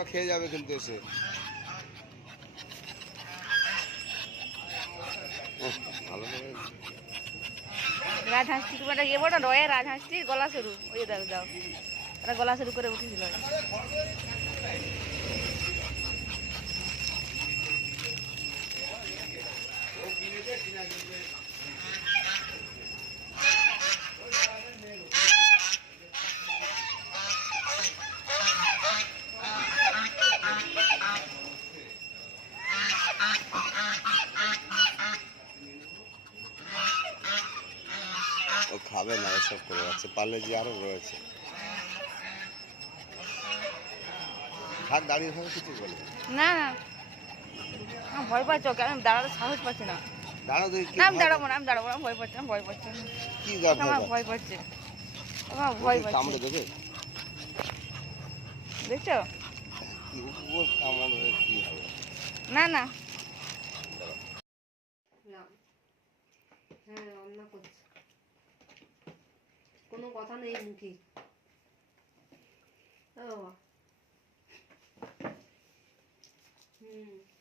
ওরা খেয়ে যাবে কিন্তু এসে। ভালো লাগে রাজহাঁসটির মানে ইয়ে বড় রয়ে রাজহাঁসটির গলা শুরু ওই দাও দাও ওরা গলা শুরু করে উঠেছিল। ও খাবে না, এসব করে যাচ্ছে। পারলে যে আরো রয়েছে, থাক দাঁড়িয়ে থাকো, কিছু বলে না না ভয় পাচ্ছ, আমি দাঁড়াতে সাহস পাচ্ছি না। দাঁড়াও দেখি। না আমি দাঁড়াবো না, আমি দাঁড়াবো না, ভয় পাচ্ছি, ভয় পাচ্ছি, কি আমার ভয় পাচ্ছে, আমার ভয় পাচ্ছে। কামড়ে দেবে? দেখছো কি উপর কামড়ে কি হবে? না না হ্যাঁ রান্না করছে, কোনো কথা নেই মুখে।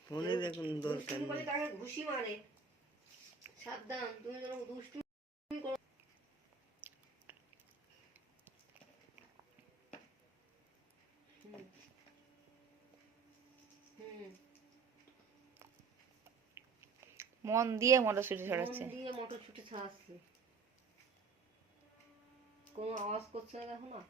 ফোনে দেখুন দরকার নেই। তাকে ঘুষি মারে, সাবধান তুমি যেন দুষ্টু করো। মন দিয়ে মটরশুঁটি ছড়াচ্ছে, মন দিয়ে মটরশুঁটি ছাড়াচ্ছে, কোনো আওয়াজ করছে না, দেখো না।